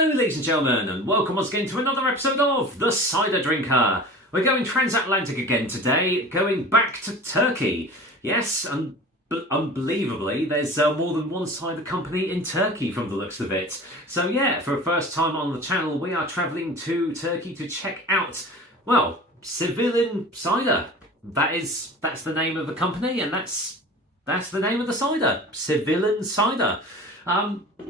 Hello ladies and gentlemen, and welcome once again to another episode of The Cider Drinker. We're going transatlantic again today, going back to Turkey. Yes, and unbelievably, there's more than one cider company in Turkey from the looks of it. So yeah, for a first time on the channel, we are travelling to Turkey to check out, well, Sevilen Cider. That's the name of the company, and that's the name of the cider, Sevilen Cider.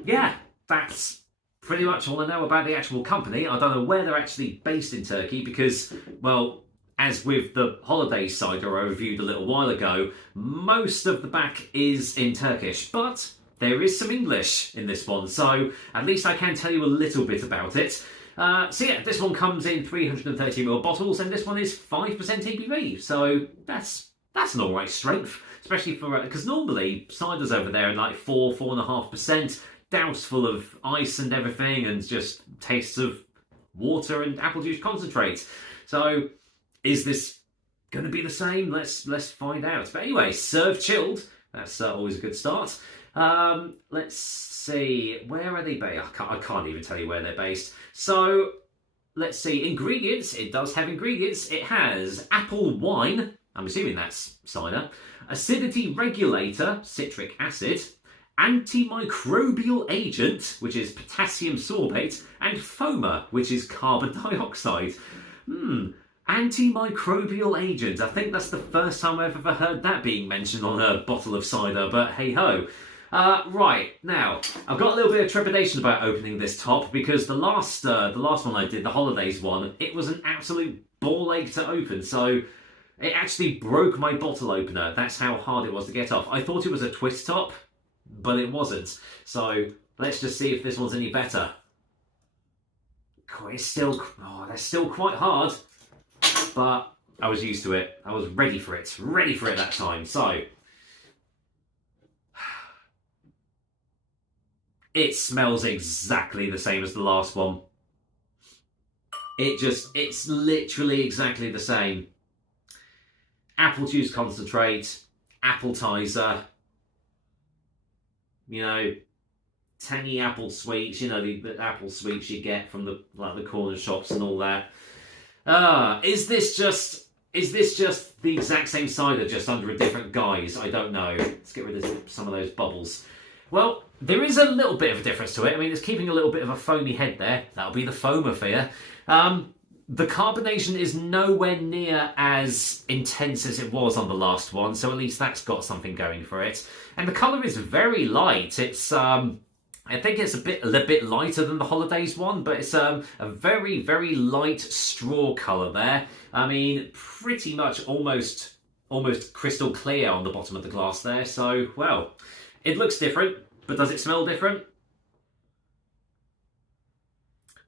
Yeah, that's pretty much all I know about the actual company. I don't know where they're actually based in Turkey because, well, as with the holiday cider I reviewed a little while ago, most of the back is in Turkish, but there is some English in this one, so at least I can tell you a little bit about it. So yeah, this one comes in 330ml bottles, and this one is 5% ABV, so that's an alright strength, especially for, because normally ciders over there are like 4.5%, doused full of ice and everything, and just tastes of water and apple juice concentrate. So is this going to be the same? Let's find out. But anyway, served chilled. That's always a good start. Let's see, where are they based? I can't even tell you where they're based. So let's see, ingredients. It does have ingredients. It has apple wine. I'm assuming that's cider. Acidity regulator, citric acid. Antimicrobial agent, which is potassium sorbate, and foamer, which is carbon dioxide. Antimicrobial agent. I think that's the first time I've ever heard that being mentioned on a bottle of cider, but hey ho. Right, now, I've got a little bit of trepidation about opening this top because the last one I did, the holidays one, it was an absolute ball ache to open, so it actually broke my bottle opener. That's how hard it was to get off. I thought it was a twist top, but it wasn't. So let's just see if this one's any better. It's still, they're still quite hard, but I was used to it. I was ready for it that time. So it smells exactly the same as the last one. It's literally exactly the same. Apple juice concentrate, appetizer, you know, tangy apple sweets, you know, the apple sweets you get from the corner shops and all that. Is this just the exact same cider, just under a different guise? I don't know. Let's get rid of some of those bubbles. Well, there is a little bit of a difference to it. I mean, it's keeping a little bit of a foamy head there. That'll be the foamer for you. The carbonation is nowhere near as intense as it was on the last one, so at least that's got something going for it. And the colour is very light. It's I think it's a bit lighter than the holidays one, but it's a very, very light straw colour there. I mean, pretty much almost crystal clear on the bottom of the glass there. So, well, it looks different, but does it smell different?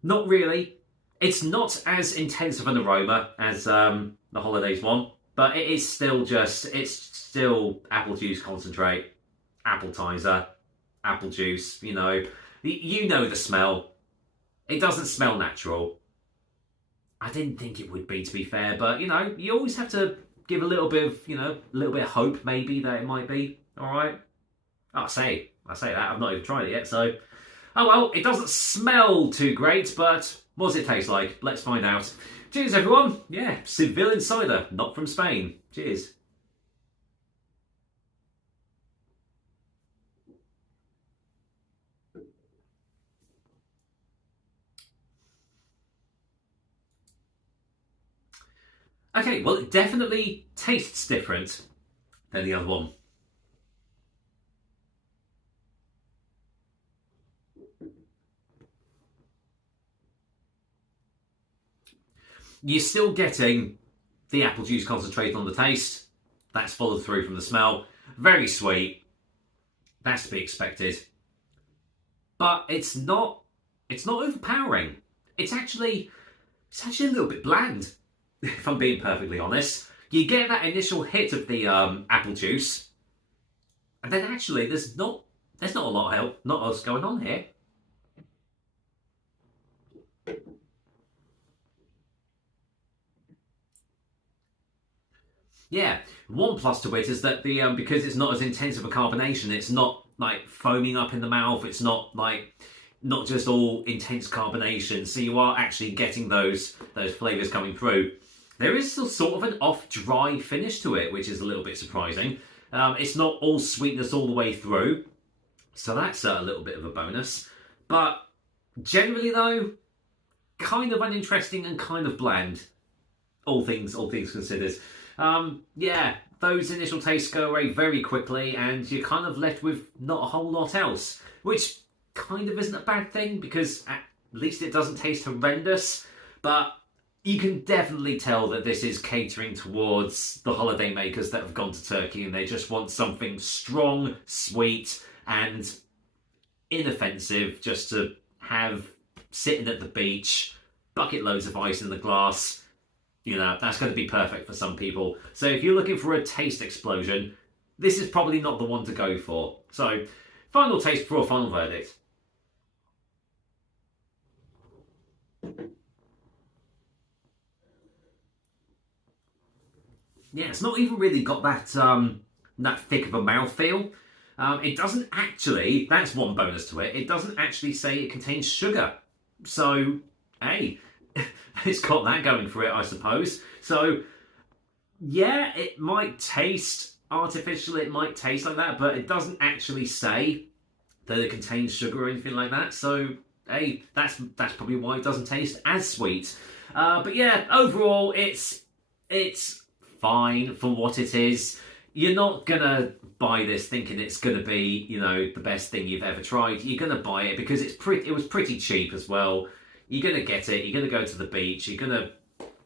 Not really. It's not as intense of an aroma as the holidays one, but it is still it's still apple juice concentrate, appetizer, apple juice, you know the smell. It doesn't smell natural. I didn't think it would be, to be fair, but you know, you always have to give a little bit of hope maybe that it might be. All right. I say that, I've not even tried it yet, so oh well, it doesn't smell too great, but what does it taste like? Let's find out. Cheers, everyone. Yeah, Sevilen cider, not from Spain. Cheers. Okay, well, it definitely tastes different than the other one. You're still getting the apple juice concentrate on the taste. That's followed through from the smell. Very sweet. That's to be expected. But it's not overpowering. It's actually a little bit bland, if I'm being perfectly honest. You get that initial hit of the apple juice, and then actually there's not a lot else going on here. Yeah, one plus to it is that the because it's not as intense of a carbonation, it's not like foaming up in the mouth. It's not like not just all intense carbonation. So you are actually getting those flavours coming through. There is still sort of an off-dry finish to it, which is a little bit surprising. It's not all sweetness all the way through, so that's a little bit of a bonus. But generally, though, kind of uninteresting and kind of bland. All things considered. Yeah, those initial tastes go away very quickly, and you're kind of left with not a whole lot else, which kind of isn't a bad thing because at least it doesn't taste horrendous. But you can definitely tell that this is catering towards the holiday makers that have gone to Turkey and they just want something strong, sweet, and inoffensive just to have sitting at the beach, bucket loads of ice in the glass. You know, that's going to be perfect for some people. So if you're looking for a taste explosion, this is probably not the one to go for. So, final taste before final verdict. Yeah, it's not even really got that thick of a mouthfeel. It doesn't actually, that's one bonus to it, it doesn't actually say it contains sugar. So, hey, it's got that going for it, I suppose. So, yeah, it might taste artificial, it might taste like that, but it doesn't actually say that it contains sugar or anything like that. So, hey, that's probably why it doesn't taste as sweet. But yeah, overall, it's fine for what it is. You're not gonna buy this thinking it's gonna be, you know, the best thing you've ever tried. You're gonna buy it because it was pretty cheap as well. You're gonna get it, you're gonna go to the beach, you're gonna,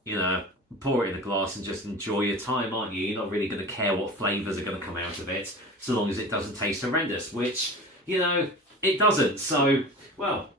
you know, pour it in a glass and just enjoy your time, aren't you? You're not really gonna care what flavours are gonna come out of it, so long as it doesn't taste horrendous, which, you know, it doesn't. So, well,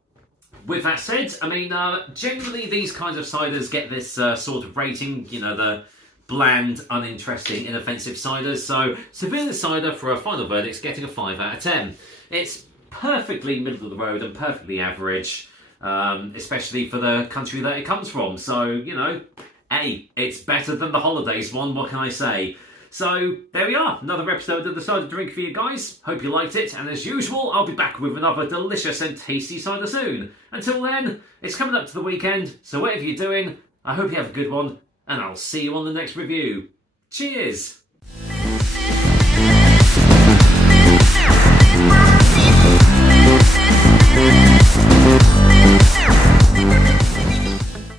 with that said, I mean, generally these kinds of ciders get this sort of rating, you know, the bland, uninteresting, inoffensive ciders. So, Sevilen cider for a final verdict is getting a 5 out of 10. It's perfectly middle of the road and perfectly average, especially for the country that it comes from. So, you know, hey, it's better than the holidays one, what can I say? So, there we are, another episode of the Cider Drink for you guys. Hope you liked it, and as usual, I'll be back with another delicious and tasty cider soon. Until then, it's coming up to the weekend, so whatever you're doing, I hope you have a good one, and I'll see you on the next review. Cheers!